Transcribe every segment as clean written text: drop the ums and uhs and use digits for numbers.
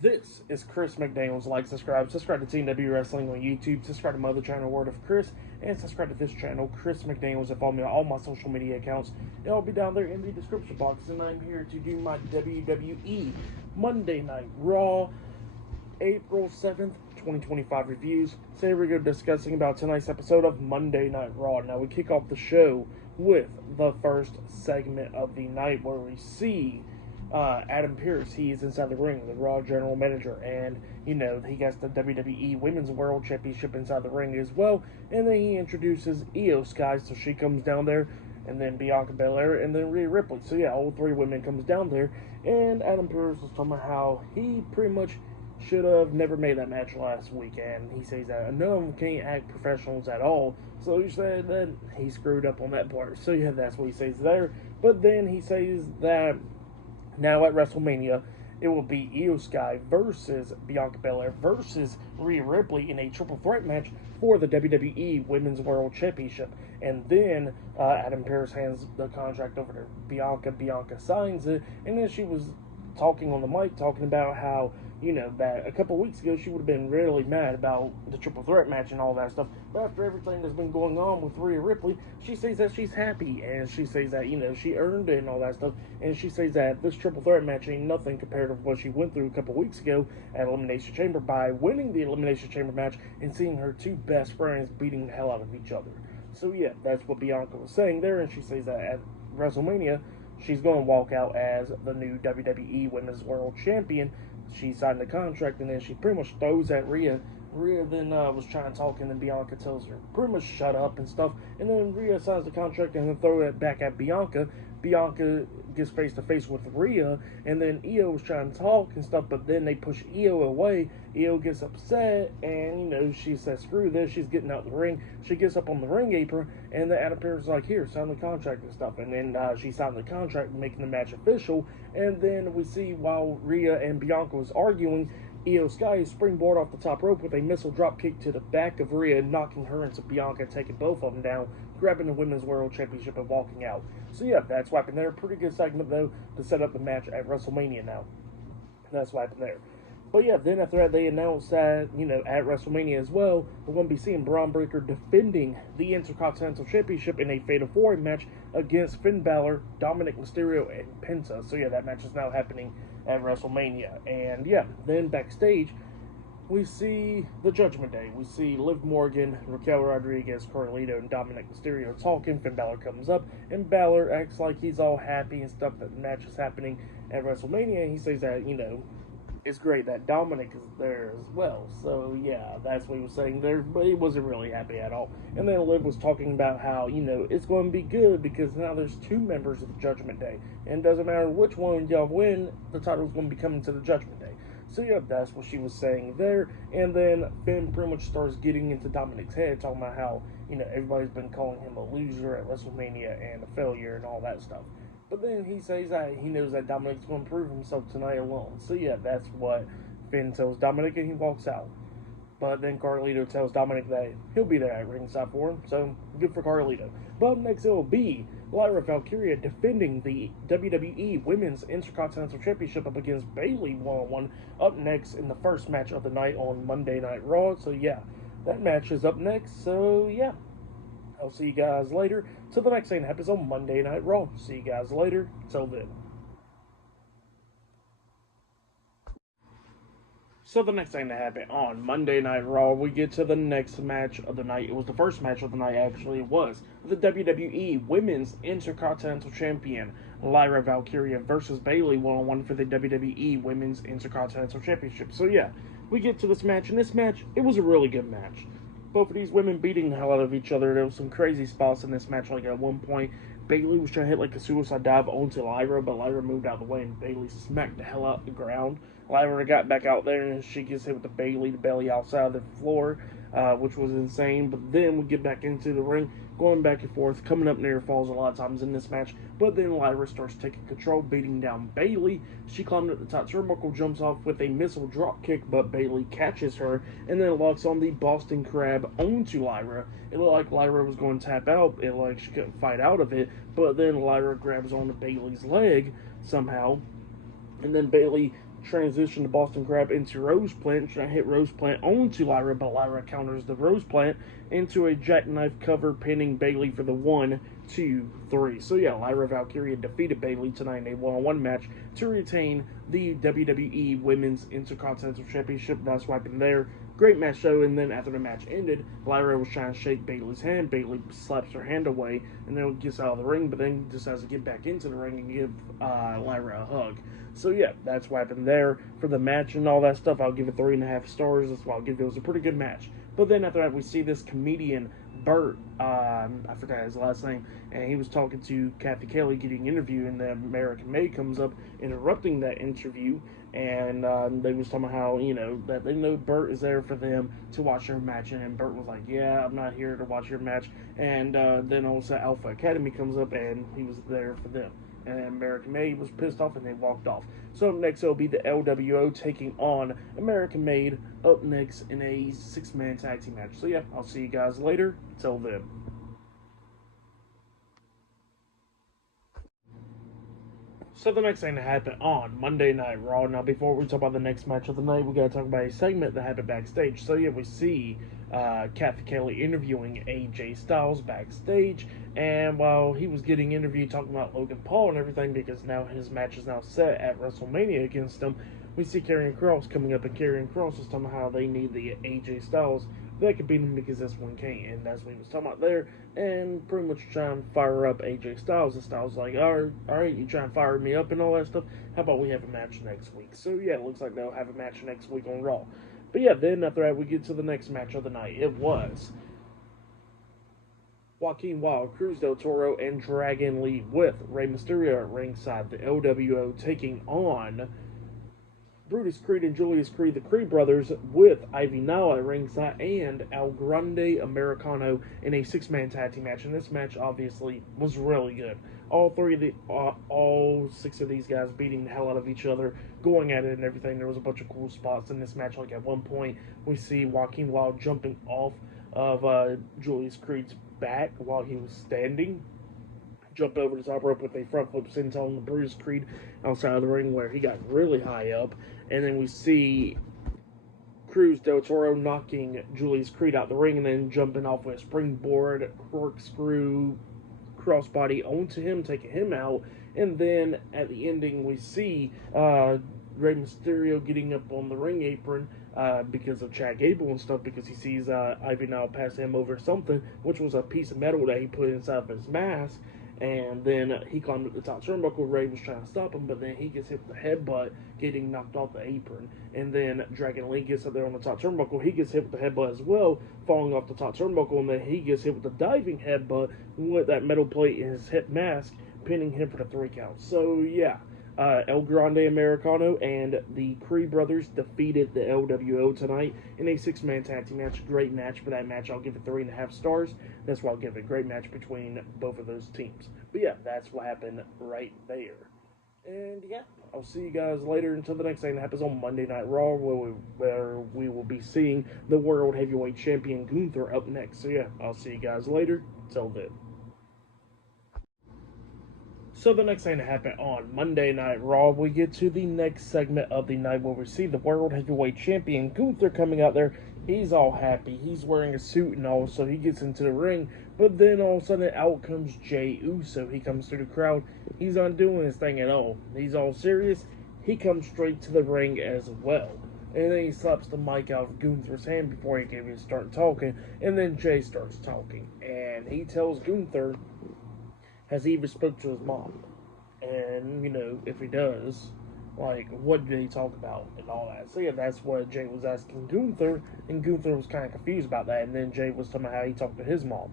This is Chris McDaniels. Like, subscribe to Team W Wrestling on YouTube, subscribe to my other channel, Word of Chris, and subscribe to this channel, Chris McDaniels, and follow me on all my social media accounts. It'll be down there in the description box, and I'm here to do my WWE Monday Night Raw, April 7th, 2025 reviews. So here we go discussing about tonight's episode of Monday Night Raw. Now we kick off the show with the first segment of the night where we see Adam Pearce. He's inside the ring, the Raw general manager, and he gets the WWE Women's World Championship inside the ring as well. And then he introduces Io Sky, so she comes down there, and then Bianca Belair, and then Rhea Ripley. So yeah, all three women comes down there, and Adam Pearce was talking about how he pretty much should have never made that match last weekend. He says that none of them can't act professionals at all. So he said that he screwed up on that part. So yeah, that's what he says there. But then he says that now at WrestleMania, it will be Io Sky versus Bianca Belair versus Rhea Ripley in a triple threat match for the WWE Women's World Championship. And then Adam Pearce hands the contract over to Bianca. Bianca signs it, and then she was talking on the mic, talking about how, that a couple weeks ago she would have been really mad about the triple threat match and all that stuff. But after everything that's been going on with Rhea Ripley, she says that she's happy, and she says that, she earned it and all that stuff. And she says that this triple threat match ain't nothing compared to what she went through a couple weeks ago at Elimination Chamber by winning the Elimination Chamber match and seeing her two best friends beating the hell out of each other. So yeah, that's what Bianca was saying there, and she says that at WrestleMania, she's going to walk out as the new WWE Women's World Champion. She signed the contract, and then she pretty much throws at Rhea. Rhea then was trying to talk, and then Bianca tells her pretty much shut up and stuff. And then Rhea signs the contract and then throw it back at Bianca. Bianca gets face to face with Rhea, and then Io was trying to talk and stuff, but then they push Io away. Io gets upset, and she says, "Screw this!" She's getting out the ring. She gets up on the ring apron, and the Adam Pearce is like, "Here, sign the contract and stuff." And then she signed the contract, making the match official. And then we see while Rhea and Bianca was arguing, Io Sky springboard off the top rope with a missile drop kick to the back of Rhea, knocking her into Bianca, taking both of them down, grabbing the Women's World Championship and walking out. So yeah, that's what happened there. Pretty good segment though to set up the match at WrestleMania now. That's what happened there. But yeah, then after that they announced that, at WrestleMania as well, we're going to be seeing Braun Breaker defending the Intercontinental Championship in a Fatal 4-Way match against Finn Balor, Dominic Mysterio, and Penta. So yeah, that match is now happening at WrestleMania. And yeah, then backstage, we see the Judgment Day. We see Liv Morgan, Raquel Rodriguez, Carlito, and Dominic Mysterio talking. Finn Balor comes up, and Balor acts like he's all happy and stuff that the match is happening at WrestleMania. And he says that, it's great that Dominic is there as well. So yeah, that's what he was saying there, but he wasn't really happy at all. And then Liv was talking about how, it's going to be good because now there's two members of the Judgment Day. And it doesn't matter which one y'all win, the title's going to be coming to the Judgment Day. So yeah, that's what she was saying there. And then Finn pretty much starts getting into Dominic's head, talking about how, everybody's been calling him a loser at WrestleMania and a failure and all that stuff. But then he says that he knows that Dominic's going to prove himself tonight alone. So yeah, that's what Finn tells Dominic, and he walks out. But then Carlito tells Dominic that he'll be there at ringside for him, so good for Carlito. But up next it will be Lyra Valkyria defending the WWE Women's Intercontinental Championship up against Bayley one-on-one up next in the first match of the night on Monday Night Raw. So yeah, that match is up next, so yeah. I'll see you guys later. Till the next thing that happens on Monday Night Raw. See you guys later. Till then. So the next thing that happened on Monday Night Raw, we get to the next match of the night. It was the first match of the night, actually. It was the WWE Women's Intercontinental Champion, Lyra Valkyria versus Bayley one-on-one for the WWE Women's Intercontinental Championship. So yeah, we get to this match, and this match, it was a really good match. Both of these women beating the hell out of each other. There was some crazy spots in this match. Like at one point, Bayley was trying to hit like a suicide dive onto Lyra, but Lyra moved out of the way and Bayley smacked the hell out of the ground. Lyra got back out there and she gets hit with the Bayley, the belly outside of the floor, which was insane. But then we get back into the ring, going back and forth, coming up near falls a lot of times in this match. But then Lyra starts taking control, beating down Bayley. She climbed up the top turnbuckle, jumps off with a missile drop kick, but Bayley catches her and then locks on the Boston Crab onto Lyra. It looked like Lyra was going to tap out. It like she couldn't fight out of it, but then Lyra grabs onto Bayley's leg somehow. And then Bayley transition to Boston Crab into Rose Plant, trying to hit Rose Plant onto Lyra, but Lyra counters the Rose Plant into a jackknife cover, pinning Bayley for the 1, 2, 3. So yeah, Lyra Valkyria defeated Bayley tonight in a one-on-one match to retain the WWE Women's Intercontinental Championship. That's what happened there. Great match though, and then after the match ended, Lyra was trying to shake Bayley's hand. Bayley slaps her hand away, and then gets out of the ring, but then decides to get back into the ring and give Lyra a hug. So yeah, that's what happened there for the match and all that stuff. I'll give it 3.5 stars. That's why I'll give it. It was a pretty good match. But then after that, we see this comedian Bert. I forgot his last name, and he was talking to Kathy Kelly, getting interviewed, and the American Maid comes up, interrupting that interview. And they was talking about how, that they know Bert is there for them to watch their match. And Bert was like, yeah, I'm not here to watch your match. And then also Alpha Academy comes up, and he was there for them. And American Made was pissed off, and they walked off. So up next, it'll be the LWO taking on American Made up next in a 6-man tag team match. So yeah, I'll see you guys later. Till then. So the next thing that happened on Monday Night Raw. Now, before we talk about the next match of the night, we gotta talk about a segment that happened backstage. So yeah, we see Kathy Kelly interviewing AJ Styles backstage, and while he was getting interviewed talking about Logan Paul and everything, because now his match is now set at WrestleMania against him, we see Karrion Kross coming up, and Karrion Kross is talking about how they need the AJ Styles that could beat him because this one can't, and that's what he was talking about there, and pretty much trying to fire up AJ Styles. And Styles like, all right, you trying to fire me up and all that stuff? How about we have a match next week? So yeah, it looks like they'll have a match next week on Raw. But yeah, then after that, we get to the next match of the night. It was Joaquin Wilde, Cruz del Toro, and Dragon Lee with Rey Mysterio at ringside. The LWO taking on Brutus Creed and Julius Creed, the Creed brothers, with Ivy Nile at ringside, and El Grande Americano in a 6-man tag team match. And this match obviously was really good. All 6 of these guys beating the hell out of each other, going at it and everything. There was a bunch of cool spots in this match. Like at one point, we see Joaquin Wilde jumping off of Julius Creed's back while he was standing. Jumped over the top rope with a front flip senton on the Brutus Creed outside of the ring, where he got really high up. And then we see Cruz del Toro knocking Julius Creed out the ring and then jumping off with a springboard, corkscrew, crossbody onto him, taking him out. And then at the ending, we see Rey Mysterio getting up on the ring apron because of Chad Gable and stuff, because he sees Ivy Nile pass him over something, which was a piece of metal that he put inside of his mask. And then he climbed up the top turnbuckle. Ray was trying to stop him, but then he gets hit with the headbutt, getting knocked off the apron. And then Dragon Lee gets up there on the top turnbuckle. He gets hit with the headbutt as well, falling off the top turnbuckle. And then he gets hit with the diving headbutt with that metal plate in his hip mask, pinning him for the 3 count. So yeah, El Grande Americano and the Creed brothers defeated the LWO tonight in a 6-man tag team match. Great match. For that match, I'll give it 3.5 stars. That's why I'll give it a great match between both of those teams. But yeah, that's what happened right there. And yeah, I'll see you guys later until the next thing that happens on Monday Night Raw, where we will be seeing the World Heavyweight Champion Gunther up next. So yeah, I'll see you guys later. Till then. So the next thing that happened on Monday Night Raw, we get to the next segment of the night, where we see the World Heavyweight Champion Gunther coming out there. He's all happy. He's wearing a suit and all, so he gets into the ring. But then all of a sudden, out comes Jey Uso. He comes through the crowd. He's not doing his thing at all. He's all serious. He comes straight to the ring as well. And then he slaps the mic out of Gunther's hand before he can even start talking. And then Jey starts talking. And he tells Gunther, has he even spoke to his mom? And, if he does, like, what did he talk about and all that? So, yeah, that's what Jey was asking Gunther, and Gunther was kind of confused about that. And then Jey was talking about how he talked to his mom,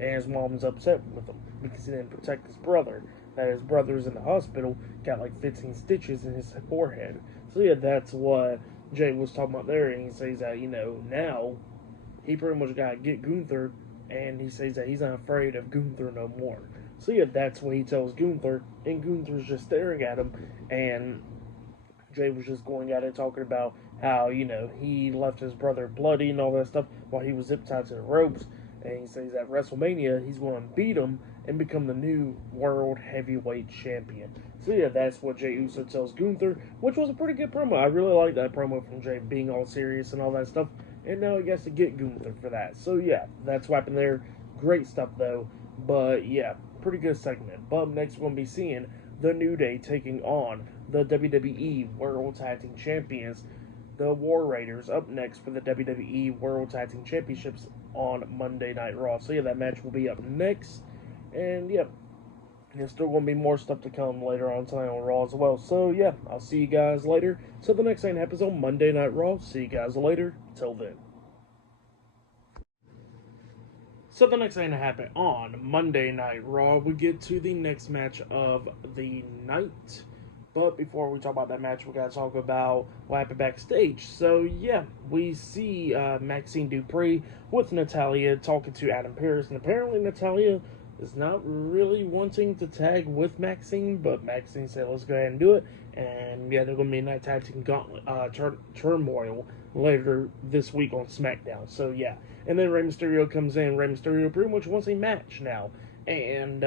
and his mom was upset with him because he didn't protect his brother. That his brother's in the hospital, got like 15 stitches in his forehead. So, yeah, that's what Jey was talking about there. And he says that, now he pretty much got to get Gunther, and he says that he's not afraid of Gunther no more. So yeah, that's what he tells Gunther, and Gunther's just staring at him, and Jey was just going at it, talking about how, he left his brother bloody and all that stuff while he was zip tied to the ropes, and he says at WrestleMania he's going to beat him, and become the new World Heavyweight Champion. So yeah, that's what Jey Uso tells Gunther, which was a pretty good promo. I really like that promo from Jey, being all serious and all that stuff. And now he gets to get Gunther for that. So yeah, that's what happened there. Great stuff though. But yeah, pretty good segment. But next we're going to be seeing the New Day taking on the WWE World Tag Team Champions, the War Raiders, up next for the WWE World Tag Team Championships on Monday Night Raw. So yeah, that match will be up next. And yeah, there's still going to be more stuff to come later on tonight on Raw as well. So yeah, I'll see you guys later. So the next thing happens on Monday Night Raw. See you guys later. Till then. So the next thing to happen on Monday Night Raw, we get to the next match of the night. But before we talk about that match, we got to talk about what happened backstage. So yeah, we see Maxine Dupree with Natalya talking to Adam Pearce, and apparently Natalya is not really wanting to tag with Maxine, but Maxine said, let's go ahead and do it. And yeah, they're going to be in that tag team gauntlet turmoil later this week on SmackDown. So yeah, and then Rey Mysterio comes in. Rey Mysterio pretty much wants a match now. And,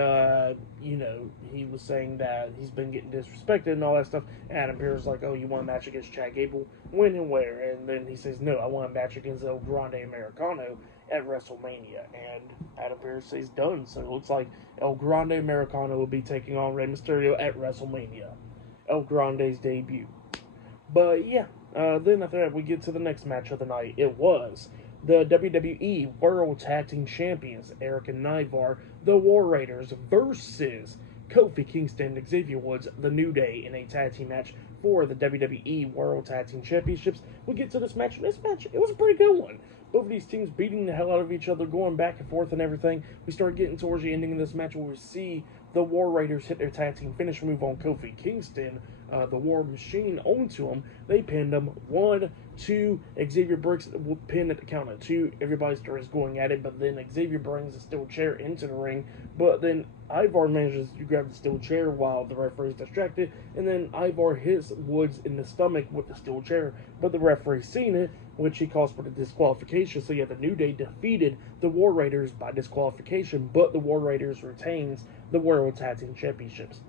you know, he was saying that he's been getting disrespected and all that stuff. Adam Pearce was like, oh, you want a match against Chad Gable? When and where? And then he says, no, I want a match against El Grande Americano at WrestleMania. And Adam Pearce says done. So it looks like El Grande Americano will be taking on Rey Mysterio at WrestleMania. El Grande's debut. But, yeah, then after that, we get to the next match of the night. It was the WWE World Tag Team Champions, Eric and Ivar, the War Raiders, versus Kofi Kingston and Xavier Woods, the New Day, in a tag team match for the WWE World Tag Team Championships. We get to this match. This match, it was a pretty good one. Both of these teams beating the hell out of each other, going back and forth and everything. We start getting towards the ending of this match where we see the War Raiders hit their tag team finish move on Kofi Kingston, the War Machine, onto him. They pinned him. 1, 2. Xavier breaks the pin at the count of 2. Everybody starts going at it, but then Xavier brings a steel chair into the ring. But then Ivar manages to grab the steel chair while the referee's distracted, and then Ivar hits Woods in the stomach with the steel chair. But the referee's seen it, which he calls for the disqualification. So yeah, the New Day defeated the War Raiders by disqualification, but the War Raiders retains the World Tag Team Championships.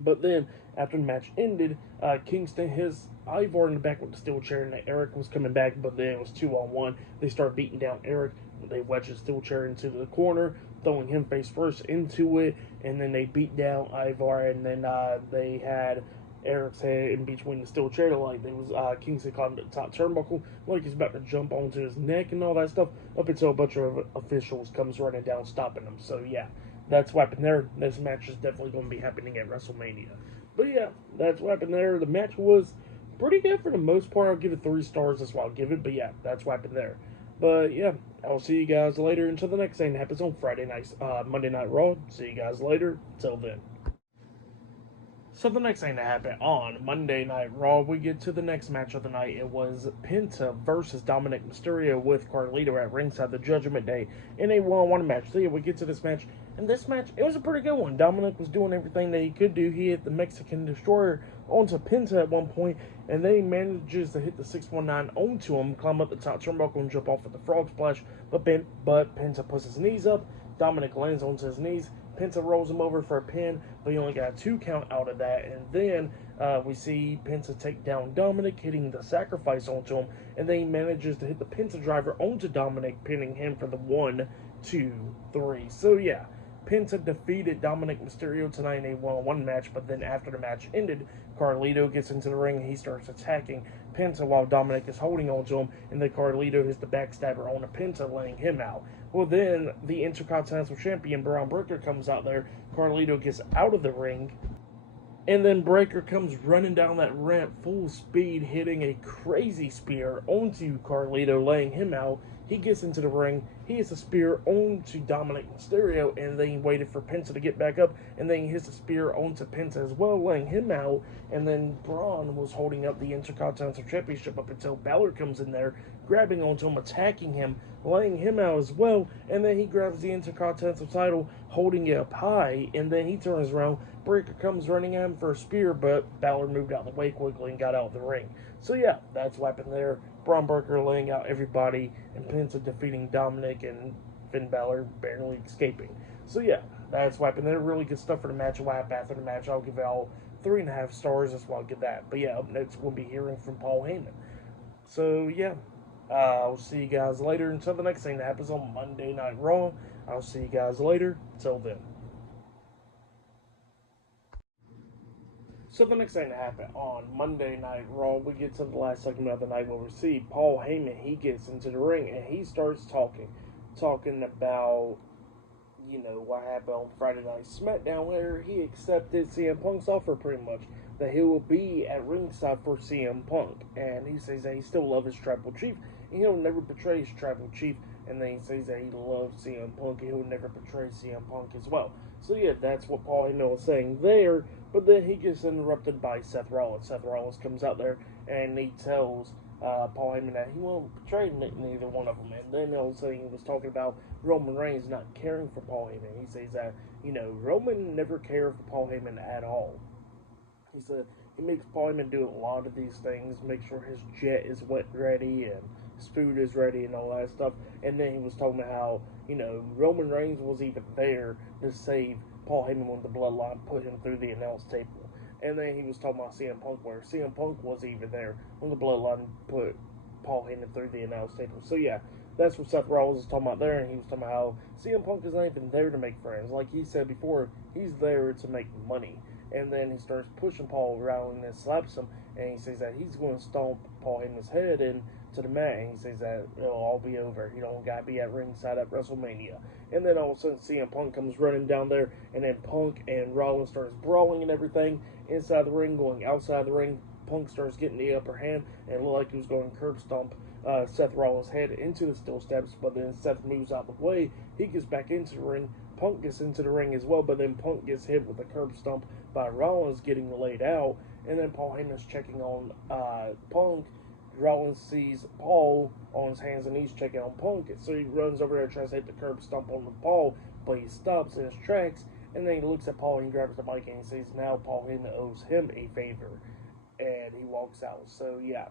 But then, after the match ended, Kingston hits Ivar in the back with the steel chair, and Eric was coming back, but then it was 2-on-1. They start beating down Eric. They wedge the steel chair into the corner, throwing him face first into it, and then they beat down Ivar, and then they had Eric's head in between the steel chair, like there was Kingston caught him at the top turnbuckle, like he's about to jump onto his neck and all that stuff, up until a bunch of officials comes running down, stopping him. So yeah, that's what happened there. This match is definitely going to be happening at WrestleMania. But yeah, that's what happened there. The match was pretty good for the most part. I'll give it 3 stars. That's what I'll give it. But yeah, that's what happened there. But yeah, I'll see you guys later until the next thing that happens on Friday night, Monday Night Raw. See you guys later. Till then. So the next thing that happened on Monday Night Raw, we get to the next match of the night. It was Penta versus Dominic Mysterio with Carlito at ringside, the Judgment Day, in a one-on-one match. So yeah, we get to this match, and this match, it was a pretty good one. Dominic was doing everything that he could do. He hit the Mexican Destroyer onto Penta at one point, and then he manages to hit the 619 onto him, climb up the top turnbuckle, and jump off with the frog splash. But Penta puts his knees up. Dominic lands onto his knees. Penta rolls him over for a pin, but he only got a 2 count out of that. And then we see Penta take down Dominic, hitting the sacrifice onto him, and then he manages to hit the Penta driver onto Dominic, pinning him for the 1, 2, 3. So yeah, Penta defeated Dominic Mysterio tonight in a one-on-one match, but then after the match ended, Carlito gets into the ring and he starts attacking Penta while Dominic is holding on to him, and then Carlito hits the backstabber on a Penta, laying him out. Well, then the Intercontinental Champion Braun Breaker comes out there. Carlito gets out of the ring, and then Breaker comes running down that ramp full speed, hitting a crazy spear onto Carlito, laying him out. He gets into the ring, he hits a spear onto Dominic Mysterio, and then he waited for Penta to get back up, and then he hits a spear onto Penta as well, laying him out. And then Braun was holding up the Intercontinental Championship up until Balor comes in there, grabbing onto him, attacking him, laying him out as well, and then he grabs the Intercontinental title, holding it up high, and then he turns around. Breaker comes running at him for a spear, but Balor moved out of the way quickly and got out of the ring. So yeah, that's what happened there. Braun Breaker laying out everybody, and Penta defeating Dominic, and Finn Balor barely escaping. So yeah, that's what happened. They're really good stuff for the match. What happened after the match? I'll give it all 3.5 stars. That's why I'll give that. But yeah, up next we'll be hearing from Paul Heyman. So yeah, I'll see you guys later. Until the next thing that happens on Monday Night Raw. I'll see you guys later. Till then. So the next thing that happened on Monday Night Raw, we get to the last segment of the night where we see Paul Heyman. He gets into the ring and he starts talking about, you know, what happened on Friday Night SmackDown, where he accepted CM Punk's offer pretty much that he will be at ringside for CM Punk, and he says that he still loves his tribal chief and he'll never betray his tribal chief. And then he says that he loves CM Punk and he'll never betray CM Punk as well. So yeah, that's what Paul Heyman was saying there. But then he gets interrupted by Seth Rollins. Seth Rollins comes out there and he tells Paul Heyman that he won't betray neither one of them. And then all of a sudden he was talking about Roman Reigns not caring for Paul Heyman. He says that, you know, Roman never cared for Paul Heyman at all. He said he makes Paul Heyman do a lot of these things, make sure his jet is wet ready and his food is ready and all that stuff. And then he was talking about how, you know, Roman Reigns was even there to save Paul Heyman when the bloodline put him through the announce table. And then he was talking about CM Punk, where CM Punk was even there when the bloodline put Paul Heyman through the announce table. So yeah, that's what Seth Rollins was talking about there, and he was talking about how CM Punk is not even there to make friends. Like he said before, he's there to make money. And then he starts pushing Paul around and slaps him, and he says that he's going to stomp Paul Heyman's head into the mat, and he says that it'll all be over. You don't got to be at ringside at WrestleMania. And then all of a sudden, CM Punk comes running down there, and then Punk and Rollins starts brawling and everything inside the ring, going outside the ring. Punk starts getting the upper hand, and it looked like he was going to curb stomp Seth Rollins' head into the steel steps, but then Seth moves out the way. He gets back into the ring. Punk gets into the ring as well, but then Punk gets hit with a curb stomp by Rollins getting laid out, and then Paul Heyman's checking on Punk. Rollins sees Paul on his hands and knees checking on Punk, so he runs over there and tries to hit the curb stomp on Paul, but he stops in his tracks, and then he looks at Paul and he grabs the mic and he says now Paul Heyman owes him a favor, and he walks out. So yeah,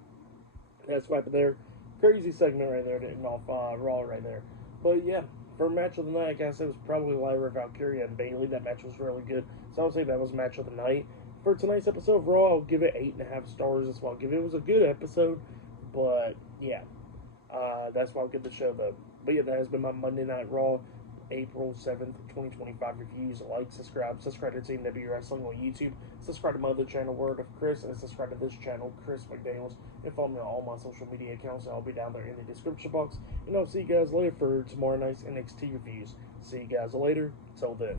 that's right there. Crazy segment right there, getting off Raw right there. But yeah, for match of the night, I guess it was probably Lyra Valkyria and Bayley. That match was really good, so I would say that was match of the night. For tonight's episode of Raw, I'll give it 8.5 stars. That's why I'll give it. It was a good episode, but yeah, that's why I'll give the show though. But yeah, that has been my Monday Night Raw, April 7th, 2025 reviews. Like, subscribe to Team W Wrestling on YouTube. Subscribe to my other channel, Word of Chris, and subscribe to this channel, Chris McDaniels. And follow me on all my social media accounts. I'll be down there in the description box. And I'll see you guys later for tomorrow night's NXT reviews. See you guys later. Till then.